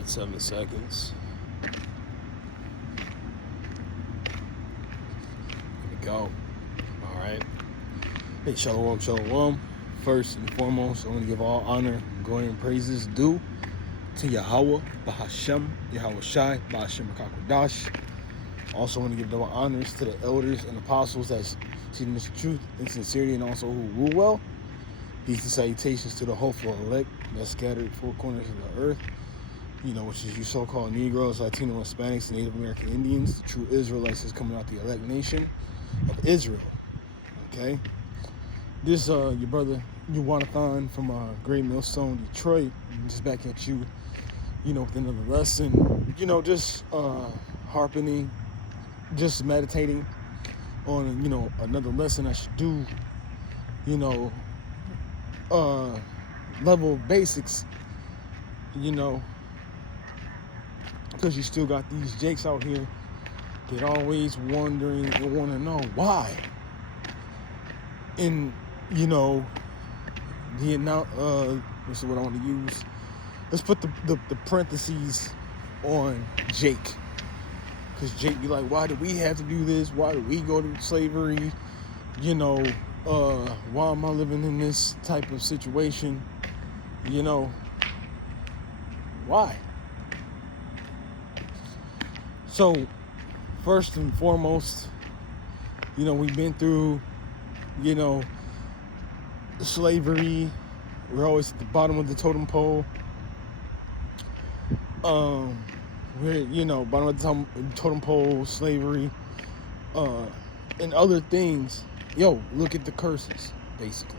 Alright, 7 seconds. Here we go. Alright. Hey, shalom, shalom. First and foremost, I want to give all honor, glory, and praises due to Yahweh, Bahashem, Yahweh Shai, Bahashem Rakakwadash. Also want to give double honors to the elders and apostles that's teaching this truth in sincerity and also who rule well. Peace and salutations to the hopeful elect that's scattered four corners of the earth, which is you so-called Negroes, Latino, Hispanics, Native American Indians. The true Israelites is coming out the elect nation of Israel. Okay? This, your brother, Yuwanathan from Great Millstone, Detroit, just back at you, with another lesson, just harping, just meditating on, another lesson I should do, level of basics, because you still got these jakes out here that always wondering and want to know why. And, the amount, what's the word I want to use? Let's put the parentheses on Jake. Because Jake be like, why do we have to do this? Why do we go to slavery? Why am I living in this type of situation? Why? So, first and foremost, we've been through, slavery. We're always at the bottom of the totem pole. We're, bottom of the totem pole, slavery, and other things. Look at the curses, basically.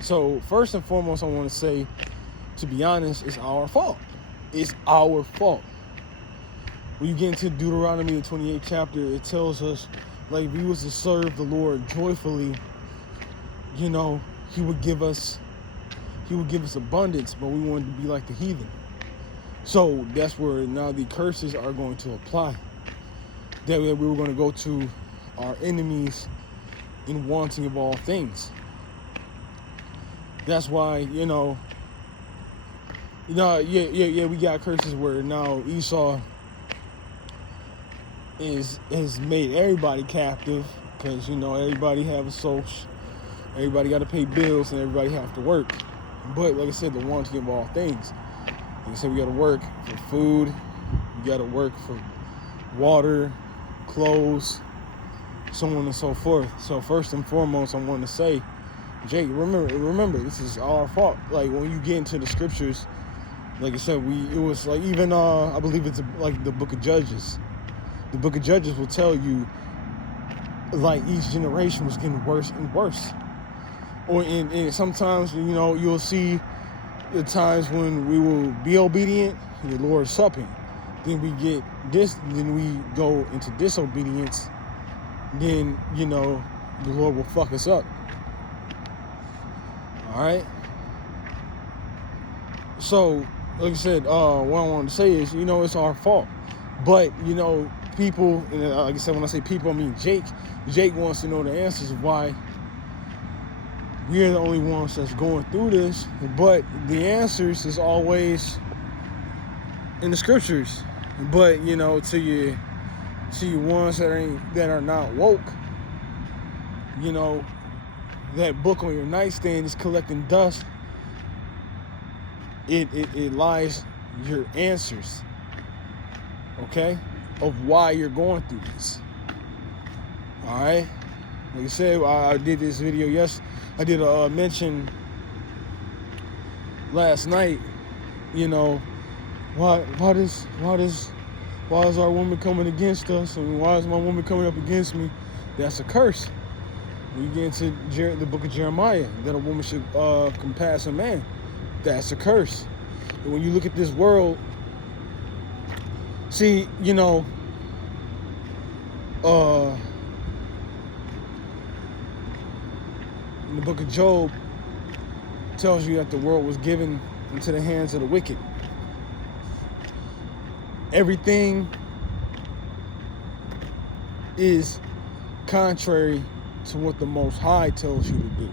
So first and foremost, I want to say, to be honest, it's our fault. It's our fault. When you get into Deuteronomy, the 28th chapter, it tells us, like, if we was to serve the Lord joyfully, he would give us abundance, but we wanted to be like the heathen. So that's where now the curses are going to apply. That way we were going to go to our enemies in wanting of all things. That's why, we got curses where now Esau has made everybody captive, because everybody have a soul, everybody got to pay bills, and everybody have to work. But like I said, the wanting of all things. Like I said, we got to work for food, we got to work for water, clothes, so on and so forth. So first and foremost, I want to say, Jake, remember, this is our fault. Like, when you get into the scriptures, like I said, it was like, even I believe it's like the book of Judges. The book of Judges will tell you, like, each generation was getting worse and worse. And sometimes, you'll see the times when we will be obedient, the Lord's supping. Then we get this, then we go into disobedience. Then, the Lord will fuck us up. All right. So, like I said, what I want to say is, it's our fault. But, people, and like I said, when I say people, I mean Jake. Jake wants to know the answers of why we're the only ones that's going through this. But the answers is always in the scriptures. But, to your ones that are not woke, that book on your nightstand is collecting dust. It lies your answers, okay, of why you're going through this. All right, like I said, I did this video. Yes, I did a mention last night. Why is our woman coming against us, and why is my woman coming up against me? That's a curse. When you get into the book of Jeremiah, that a woman should compass a man, that's a curse. And when you look at this world, see, in the book of Job, it tells you that the world was given into the hands of the wicked. Everything is contrary to what the Most High tells you to do.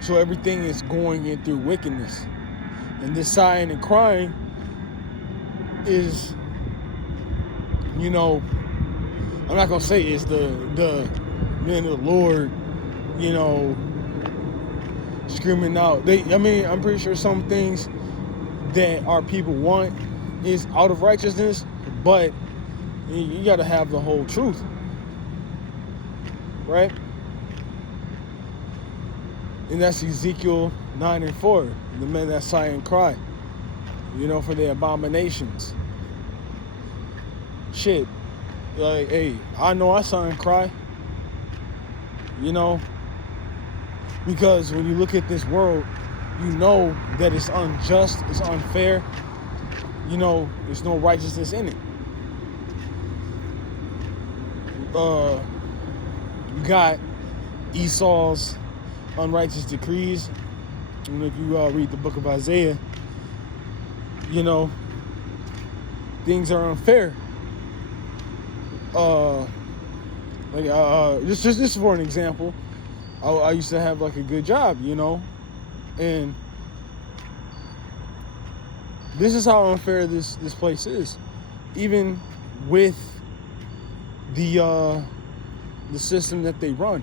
So everything is going in through wickedness. And this sighing and crying is, I'm not going to say it's the men of the Lord, screaming out. I'm pretty sure some things that our people want is out of righteousness, but you got to have the whole truth, right? And that's Ezekiel 9:4, the men that sigh and cry, for their abominations. Shit, like, hey, I know I sigh and cry, because when you look at this world, you know that it's unjust, it's unfair, there's no righteousness in it. You got Esau's unrighteous decrees. And if you read the book of Isaiah, things are unfair. Just for an example, I used to have like a good job, and this is how unfair this place is, even with the system that they run.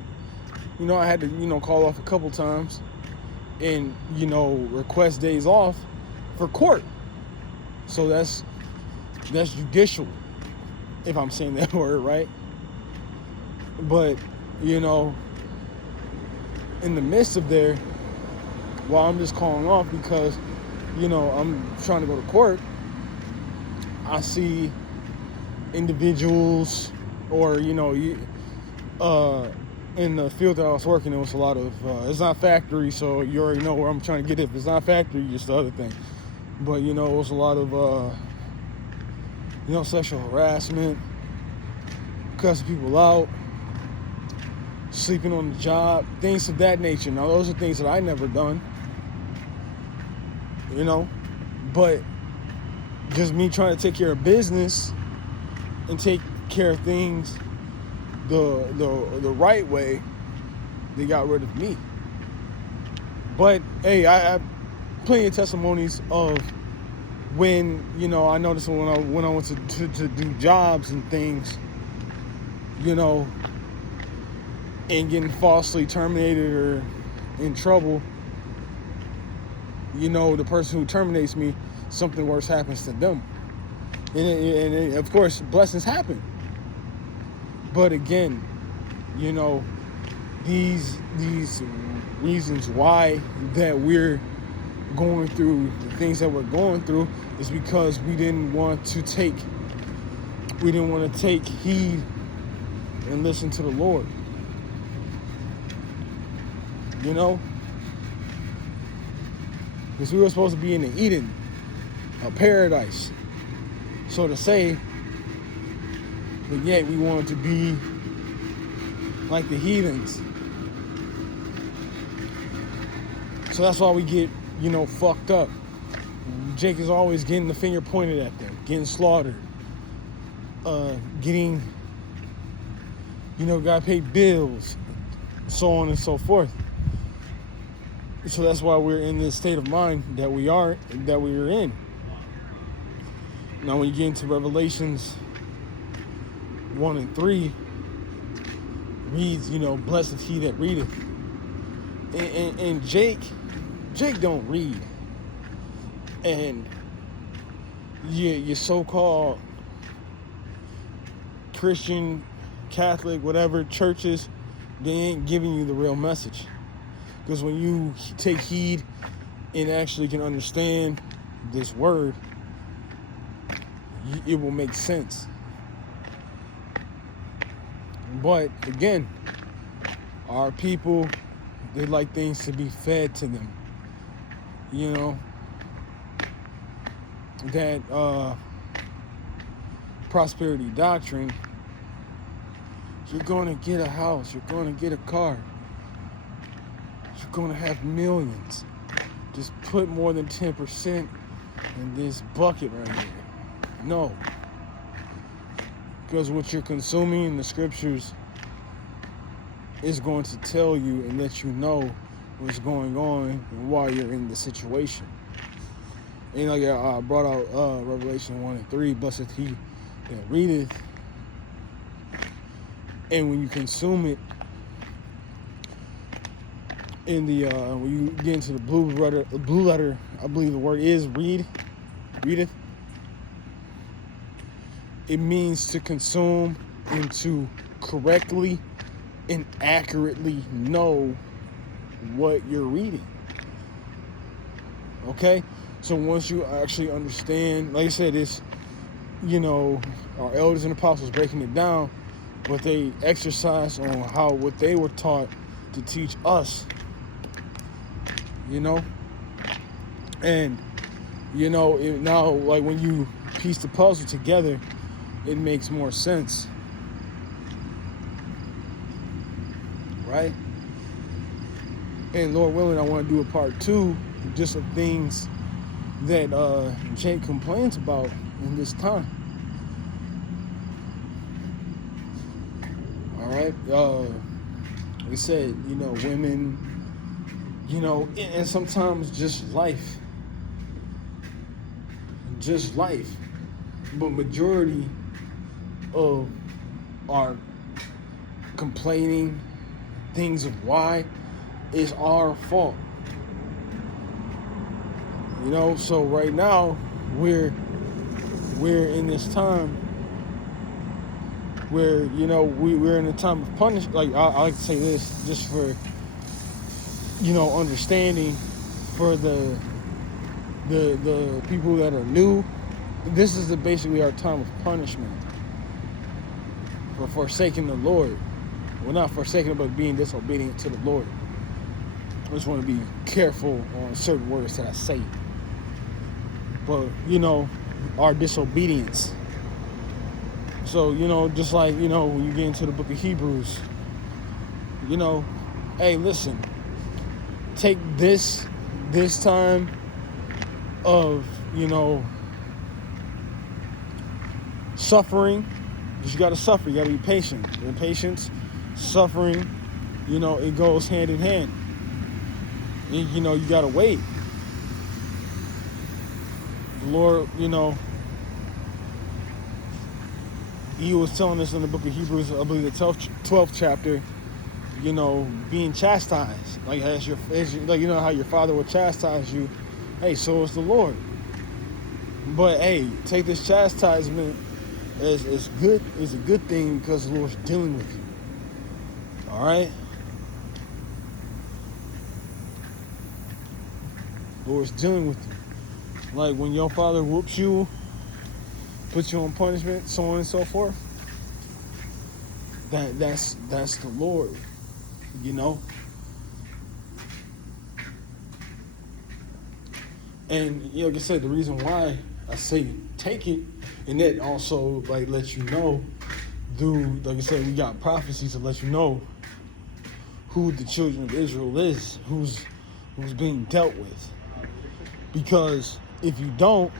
I had to call off a couple times and request days off for court. So that's judicial, if I'm saying that word right. But in the midst of there, while I'm just calling off because I'm trying to go to court, I see individuals, or in the field that I was working, there was a lot of it's not factory, so you already know where I'm trying to get it. If it's not factory, just the other thing. But it was a lot of sexual harassment, cussing people out, sleeping on the job, things of that nature. Now those are things that I never done, but just me trying to take care of business and take care of things the right way, they got rid of me. But hey, I have plenty of testimonies of when I noticed when I went to do jobs and things, and getting falsely terminated or in trouble, the person who terminates me, something worse happens to them. And of course, blessings happen. But again, these reasons why that we're going through the things that we're going through is because we didn't want to take heed and listen to the Lord. Because we were supposed to be in the Eden, a paradise, so to say, but yet we wanted to be like the heathens. So that's why we get, fucked up. Jake is always getting the finger pointed at them, getting slaughtered, getting, gotta pay bills, so on and so forth. So that's why we're in this state of mind that we are in. Now when you get into Revelations 1 and 3, reads, blessed is he that readeth. And Jake don't read. And your so-called Christian, Catholic, whatever churches, they ain't giving you the real message. Because when you take heed and actually can understand this word, it will make sense. But again, our people, they like things to be fed to them. That prosperity doctrine, you're going to get a house, you're going to get a car, you're going to have millions. Just put more than 10% in this bucket right here. No. Because what you're consuming in the scriptures is going to tell you and let you know what's going on while you're in the situation. And like I brought out Revelation 1 and 3, blessed he that readeth, and when you consume it in the when you get into the blue letter, I believe the word is readeth. It means to consume and to correctly and accurately know what you're reading. Okay? So once you actually understand, like I said, it's, our elders and apostles breaking it down, but they exercise on what they were taught to teach us, and now, like, when you piece the puzzle together, it makes more sense, right? And Lord willing, I want to do a part 2 just of things that Jake complains about in this time. All right, like I said, women, and sometimes just life, but majority of our complaining things of why is our fault. So right now we're in this time where we're in a time of punishment. Like I like to say this just for understanding for the people that are new. This is basically our time of punishment for forsaking the Lord. Well, not forsaking, but being disobedient to the Lord. I just want to be careful on certain words that I say. But, our disobedience. So, just like, when you get into the book of Hebrews, hey, listen, take this time of, suffering. You got to suffer. You got to be patient. And patience, suffering, it goes hand in hand. And, you got to wait. The Lord, He was telling us in the book of Hebrews, I believe the 12th chapter, being chastised. Like, as how your father would chastise you. Hey, so is the Lord. But, hey, take this chastisement as good, is a good thing, because the Lord's dealing with you. All right? The Lord's dealing with you. Like when your father whoops you, puts you on punishment, so on and so forth. That's the Lord, And like I said, the reason why I say take it, and that also like lets you know, through, like I said, we got prophecies to let you know who the children of Israel is, who's being dealt with. Because if you don't,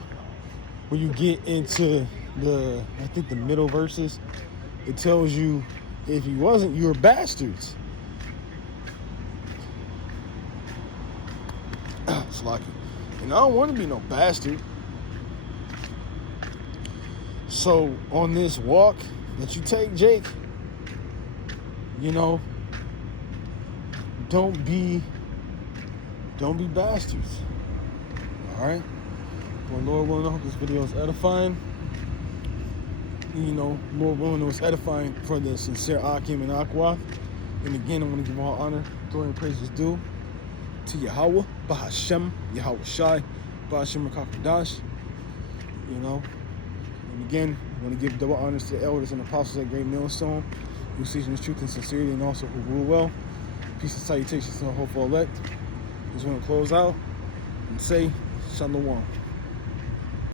when you get into the middle verses, it tells you if he wasn't, you were bastards. It's like, and I don't want to be no bastard. So on this walk that you take, Jake, don't be bastards. All right. Well, Lord willing, I hope this video is edifying. Lord willing, it was edifying for the sincere Akim and Aqua. And again, I want to give all honor, glory, and praises due to Yahweh, Bahashem, Yahweh Shai, Bahashem Rakakadash. And again, I want to give double honors to the elders and apostles at Great Millstone, who seek in truth and sincerity, and also who rule well. Peace and salutations to the hopeful elect. Just want to close out and say Shalom.